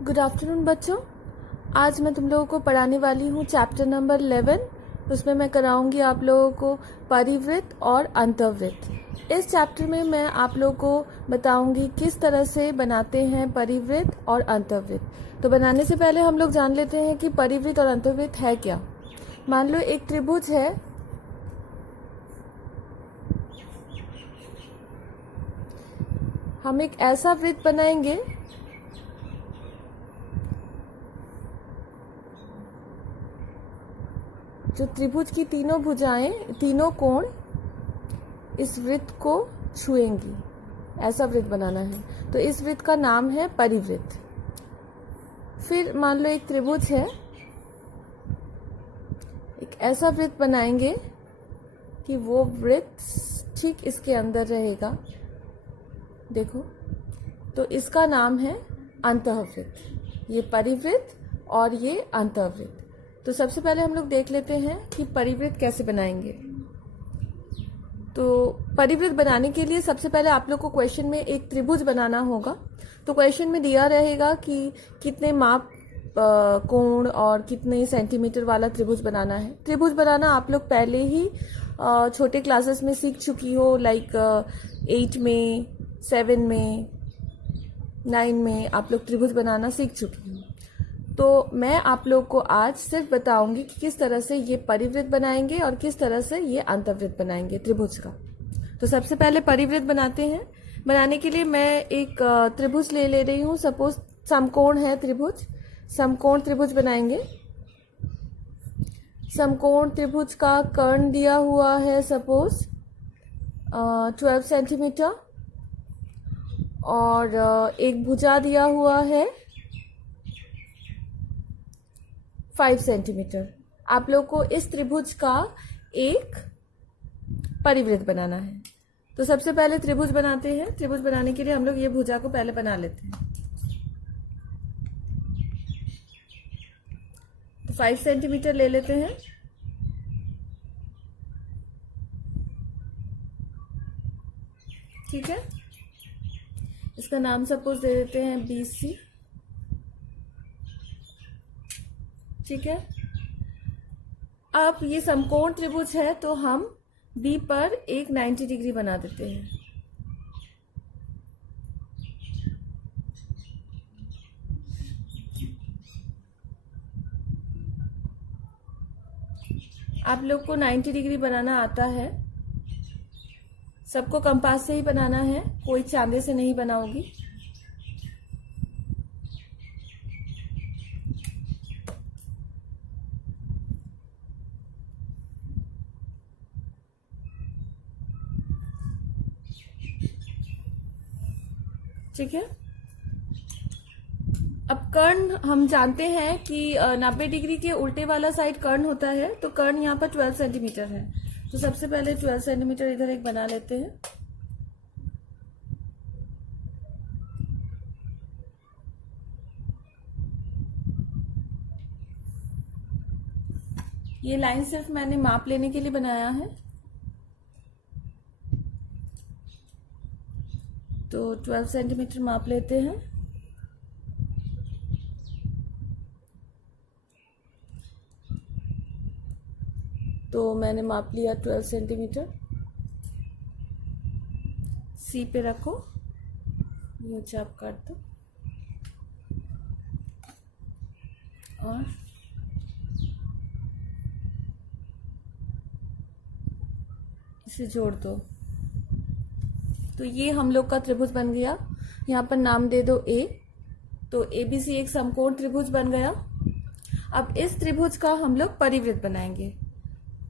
Good afternoon बच्चों। आज मैं तुम लोगों को पढ़ाने वाली हूँ चैप्टर नंबर 11। उसमें मैं कराऊंगी आप लोगों को परिवृत्त और अंतर्वृत्त। इस चैप्टर में मैं आप लोगों को बताऊंगी किस तरह से बनाते हैं परिवृत्त और अंतर्वृत्त। तो बनाने से पहले हम लोग जान लेते हैं कि परिवृत्त और अंतर्वृत्त है क्या। मान लो एक त्रिभुज है, हम एक ऐसा वृत्त बनाएंगे जो त्रिभुज की तीनों भुजाएं, तीनों कोण इस वृत्त को छुएंगी। ऐसा वृत्त बनाना है, तो इस वृत्त का नाम है परिवृत्त। फिर मान लो एक त्रिभुज है, एक ऐसा वृत्त बनाएंगे कि वो वृत्त ठीक इसके अंदर रहेगा, देखो, तो इसका नाम है अंतःवृत्त। ये परिवृत्त और ये अंतःवृत्त। तो सबसे पहले हम लोग देख लेते हैं कि परिवृत्त कैसे बनाएंगे। तो परिवृत्त बनाने के लिए सबसे पहले आप लोग को क्वेश्चन में एक त्रिभुज बनाना होगा। तो क्वेश्चन में दिया रहेगा कि कितने माप कोण और कितने सेंटीमीटर वाला त्रिभुज बनाना है। त्रिभुज बनाना आप लोग पहले ही छोटे क्लासेस में सीख चुकी हो, लाइक 8 में, 7 में, 9 में आप लोग त्रिभुज बनाना सीख चुकी हो। तो मैं आप लोग को आज सिर्फ बताऊंगी कि किस तरह से ये परिवृत्त बनाएंगे और किस तरह से ये अंतर्वृत्त बनाएंगे त्रिभुज का। तो सबसे पहले परिवृत्त बनाते हैं। बनाने के लिए मैं एक त्रिभुज ले रही हूँ। सपोज समकोण है त्रिभुज, समकोण त्रिभुज बनाएंगे। समकोण त्रिभुज का कर्ण दिया हुआ है सपोज 12 सेंटीमीटर और एक भुजा दिया हुआ है 5 सेंटीमीटर। आप लोग को इस त्रिभुज का एक परिवृत्त बनाना है। तो सबसे पहले त्रिभुज बनाते हैं। त्रिभुज बनाने के लिए हम लोग ये भुजा को पहले बना लेते हैं। तो 5 सेंटीमीटर ले लेते हैं। ठीक है, इसका नाम सपोज दे देते हैं BC। ठीक है, अब ये समकोण त्रिभुज है तो हम B पर एक 90 डिग्री बना देते हैं। आप लोग को 90 डिग्री बनाना आता है, सबको कंपास से ही बनाना है, कोई चांदे से नहीं बनाओगी। ठीक है, अब कर्ण हम जानते हैं कि 90 डिग्री के उल्टे वाला साइड कर्ण होता है। तो कर्ण यहाँ पर 12 सेंटीमीटर है। तो सबसे पहले 12 सेंटीमीटर इधर एक बना लेते हैं। ये लाइन सिर्फ मैंने माप लेने के लिए बनाया है। तो 12 सेंटीमीटर माप लेते हैं। तो मैंने माप लिया 12 सेंटीमीटर। C पे रखो, ये चाप काट दो और इसे जोड़ दो। तो ये हम लोग का त्रिभुज बन गया। यहाँ पर नाम दे दो A। तो ABC एक समकोण त्रिभुज बन गया। अब इस त्रिभुज का हम लोग परिवृत्त बनाएंगे।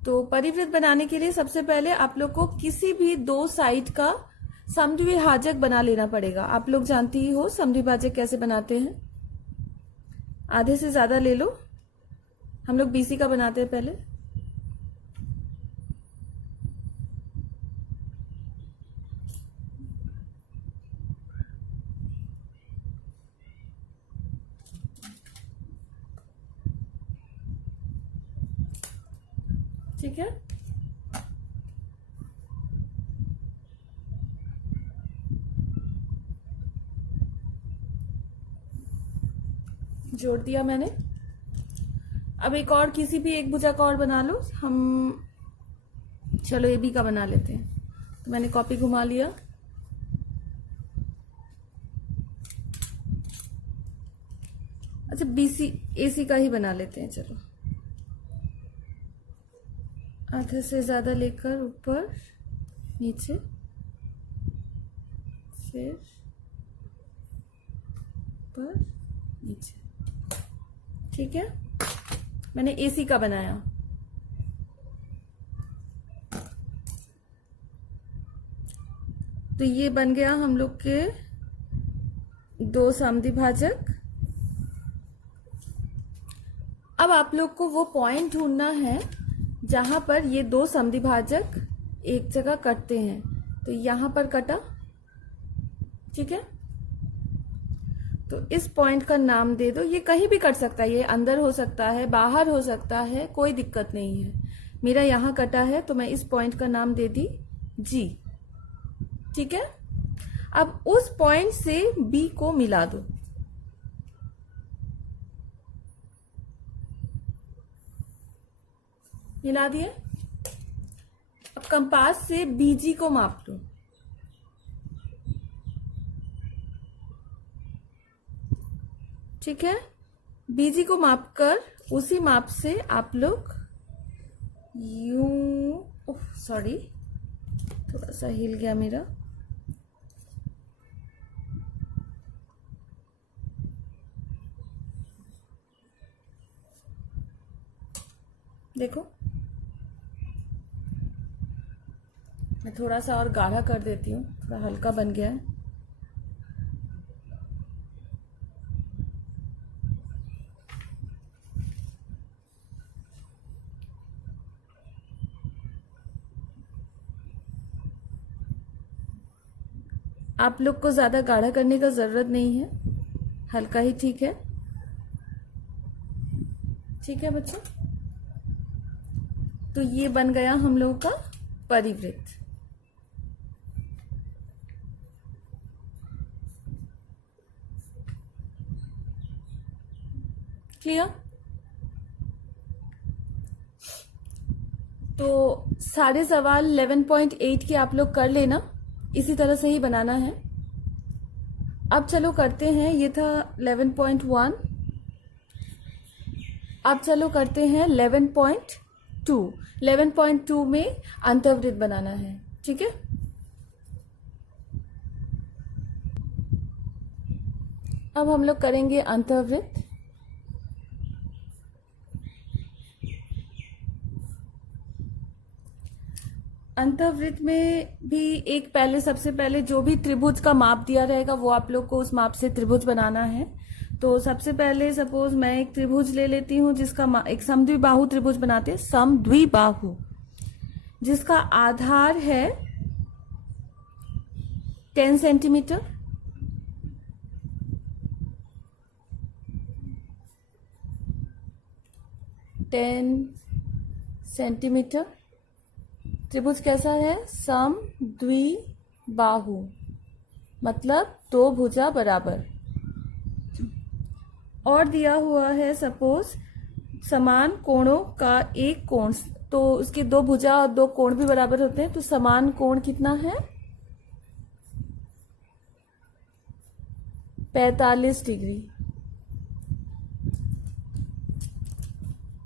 तो परिवृत्त बनाने के लिए सबसे पहले आप लोग को किसी भी दो साइड का समद्विभाजक बना लेना पड़ेगा। आप लोग जानती ही हो समद्विभाजक कैसे बनाते हैं। आधे से ज्यादा ले लो। हम लोग BC का बनाते हैं पहले। ठीक है, जोड़ दिया मैंने। अब एक और किसी भी एक भुजा का और बना लो हम। चलो ए बी का बना लेते हैं। तो मैंने कॉपी घुमा लिया। अच्छा बी सी ए सी का ही बना लेते हैं। चलो आधे से ज्यादा लेकर ऊपर नीचे, फिर ऊपर नीचे। ठीक है, मैंने एसी का बनाया। तो ये बन गया हम लोग के दो समद्विभाजक। अब आप लोग को वो पॉइंट ढूंढना है जहां पर ये दो समद्विभाजक एक जगह कटते हैं। तो यहां पर कटा, ठीक है। तो इस पॉइंट का नाम दे दो। ये कहीं भी कट सकता है, ये अंदर हो सकता है, बाहर हो सकता है, कोई दिक्कत नहीं है। मेरा यहां कटा है तो मैं इस पॉइंट का नाम दे दी जी। ठीक है, अब उस पॉइंट से बी को मिला दो। मिला दिए। अब कंपास से बीजी को माप लो। ठीक है, बीजी को मापकर उसी माप से आप लोग यूं, सॉरी थोड़ा सा हिल गया मेरा। देखो मैं थोड़ा सा और गाढ़ा कर देती हूँ, थोड़ा हल्का बन गया है। आप लोग को ज्यादा गाढ़ा करने का जरूरत नहीं है, हल्का ही ठीक है। ठीक है बच्चों, तो ये बन गया हम लोगों का परिवृत्त। क्लियर? तो सारे सवाल 11.8 के आप लोग कर लेना, इसी तरह से ही बनाना है। अब चलो करते हैं, ये था 11.1। अब चलो करते हैं 11.2। 11.2 में अंतर्वृत्त बनाना है। ठीक है, अब हम लोग करेंगे अंतर्वृत्त। अंतर्वृत्त में भी एक पहले, सबसे पहले जो भी त्रिभुज का माप दिया रहेगा वो आप लोग को उस माप से त्रिभुज बनाना है। तो सबसे पहले सपोज मैं एक त्रिभुज ले लेती हूँ जिसका एक समद्विबाहु त्रिभुज बनाते हैं, समद्विबाहु, जिसका आधार है 10 सेंटीमीटर, त्रिभुज कैसा है? समद्विबाहु, मतलब दो भुजा बराबर। और दिया हुआ है सपोज समान कोणों का एक कोण, तो उसके दो भुजा और दो कोण भी बराबर होते हैं। तो समान कोण कितना है? 45 डिग्री।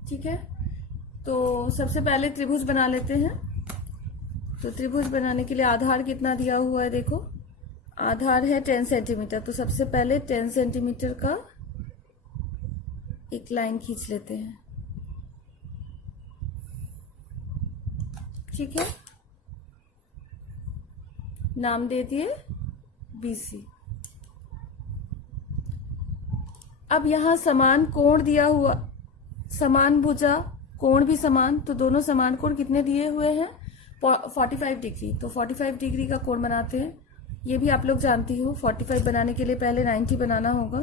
ठीक है, तो सबसे पहले त्रिभुज बना लेते हैं। तो त्रिभुज बनाने के लिए आधार कितना दिया हुआ है? देखो आधार है 10 सेंटीमीटर। तो सबसे पहले 10 सेंटीमीटर का एक लाइन खींच लेते हैं। ठीक है, नाम दे दिए BC। अब यहां समान कोण दिया हुआ, समान भुजा, कोण भी समान, तो दोनों समान कोण कितने दिए हुए हैं? 45 डिग्री। तो 45 डिग्री का कोण बनाते हैं। ये भी आप लोग जानती हो, 45 बनाने के लिए पहले 90 बनाना होगा।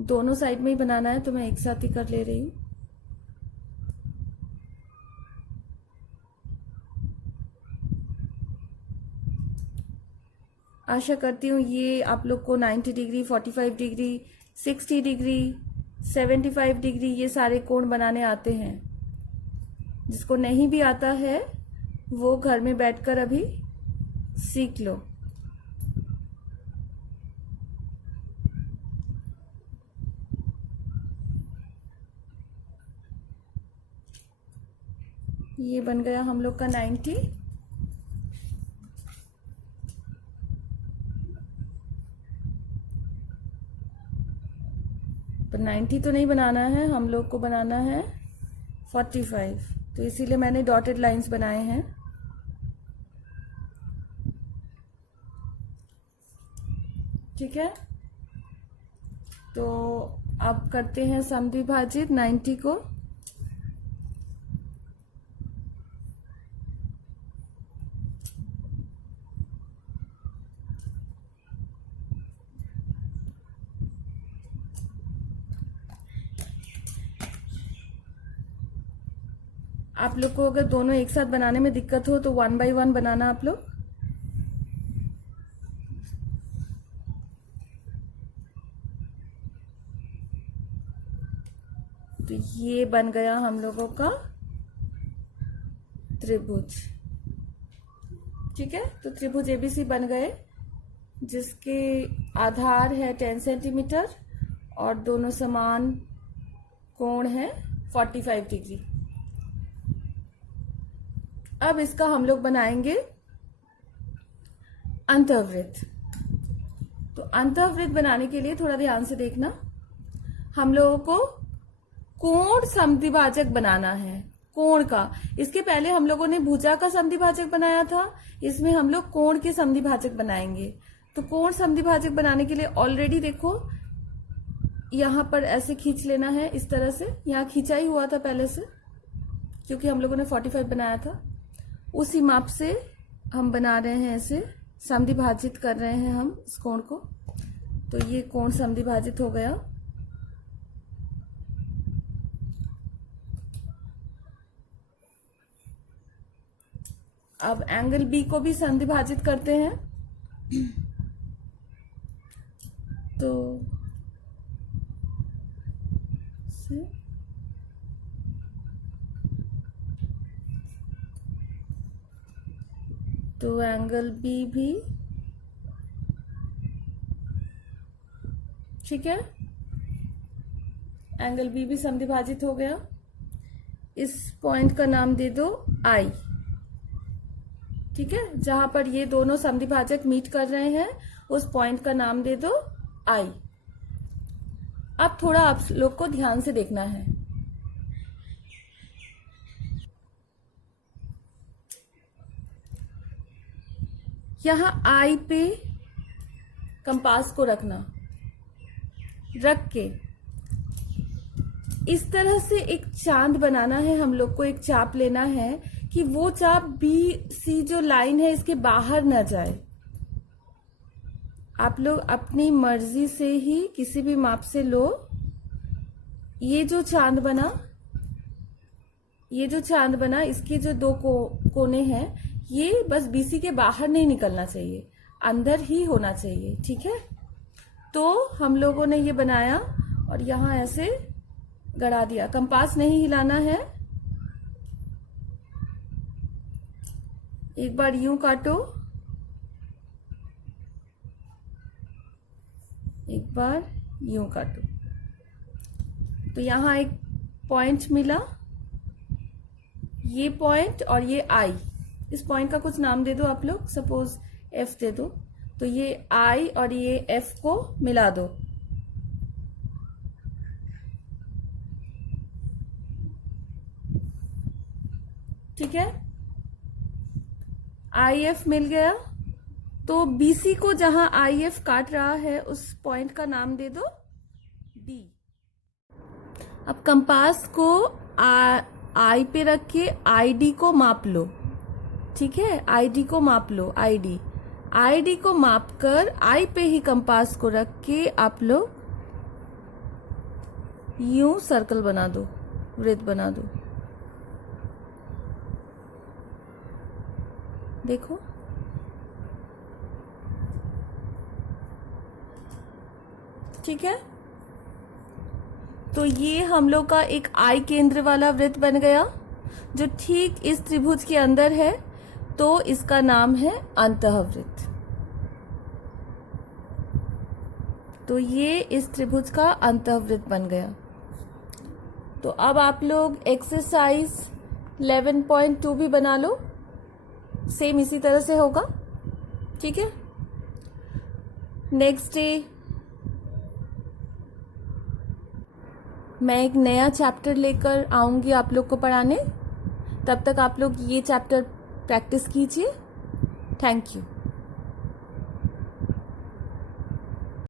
दोनों साइड में ही बनाना है, तो मैं एक साथ ही कर ले रही हूं। आशा करती हूँ ये आप लोग को 90 डिग्री, 45 डिग्री, 60 डिग्री, 75 डिग्री ये सारे कोण बनाने आते हैं। जिसको नहीं भी आता है वो घर में बैठकर अभी सीख लो। ये बन गया हम लोग का 90। पर 90 तो नहीं बनाना है, हम लोग को बनाना है 45, तो इसीलिए मैंने डॉटेड लाइंस बनाए हैं। ठीक है, तो अब करते हैं समद्विभाजित 90 को। आप लोग को अगर दोनों एक साथ बनाने में दिक्कत हो तो 1 बाय 1 बनाना आप लोग। तो ये बन गया हम लोगों का त्रिभुज। ठीक है, तो त्रिभुज एबीसी बन गए जिसके आधार है 10 सेंटीमीटर और दोनों समान कोण है 45 डिग्री। अब इसका हम लोग बनाएंगे अंतःवृत्त। तो अंतःवृत्त बनाने के लिए थोड़ा ध्यान से देखना, हम लोगों को कोण समद्विभाजक बनाना है। कोण का, इसके पहले हम लोगों ने भुजा का समद्विभाजक बनाया था, इसमें हम लोग कोण के समद्विभाजक बनाएंगे। तो कोण समद्विभाजक बनाने के लिए ऑलरेडी देखो यहां पर ऐसे खींच लेना है, इस तरह से। यहां खींचा ही हुआ था पहले से क्योंकि हम लोगों ने 45 बनाया था। उसी माप से हम बना रहे हैं, ऐसे समद्विभाजित कर रहे हैं हम इस कोण को। तो ये कोण समद्विभाजित हो गया। अब एंगल बी को भी समद्विभाजित करते हैं। तो एंगल बी भी ठीक है, एंगल बी भी समद्विभाजित हो गया। इस पॉइंट का नाम दे दो आई। ठीक है, जहां पर ये दोनों समद्विभाजक मीट कर रहे हैं उस पॉइंट का नाम दे दो आई। अब थोड़ा आप लोग को ध्यान से देखना है। यहां आई पे कंपास को रखना, रख के इस तरह से एक चांद बनाना है। हम लोग को एक चाप लेना है कि वो चाप बी सी जो लाइन है इसके बाहर न जाए। आप लोग अपनी मर्जी से ही किसी भी माप से लो। ये जो चांद बना, इसके जो दो कोने हैं ये बस बीसी के बाहर नहीं निकलना चाहिए, अंदर ही होना चाहिए। ठीक है, तो हम लोगों ने ये बनाया और यहां ऐसे गड़ा दिया। कंपास नहीं हिलाना है। एक बार यूं काटो, एक बार यूं काटो। तो यहां एक पॉइंट मिला, ये पॉइंट और ये आई। इस पॉइंट का कुछ नाम दे दो आप लोग, सपोज एफ दे दो। तो ये आई और ये एफ को मिला दो। ठीक है, आई एफ मिल गया। तो बीसी को जहां आई एफ काट रहा है उस पॉइंट का नाम दे दो डी। अब कंपास को आई पे रख के आईडी को माप लो। ठीक है, आईडी को माप लो। आईडी को माप कर आई पे ही कंपास को रख के आप लोग यूं सर्कल बना दो, वृत्त बना दो। देखो ठीक है, तो ये हम लोग का एक आई केंद्र वाला वृत्त बन गया जो ठीक इस त्रिभुज के अंदर है, तो इसका नाम है अंतःवृत्त। तो ये इस त्रिभुज का अंतःवृत्त बन गया। तो अब आप लोग एक्सरसाइज 11.2 भी बना लो, सेम इसी तरह से होगा। ठीक है, नेक्स्ट डे मैं एक नया चैप्टर लेकर आऊंगी आप लोग को पढ़ाने। तब तक आप लोग ये चैप्टर प्रैक्टिस कीजिए। Thank you.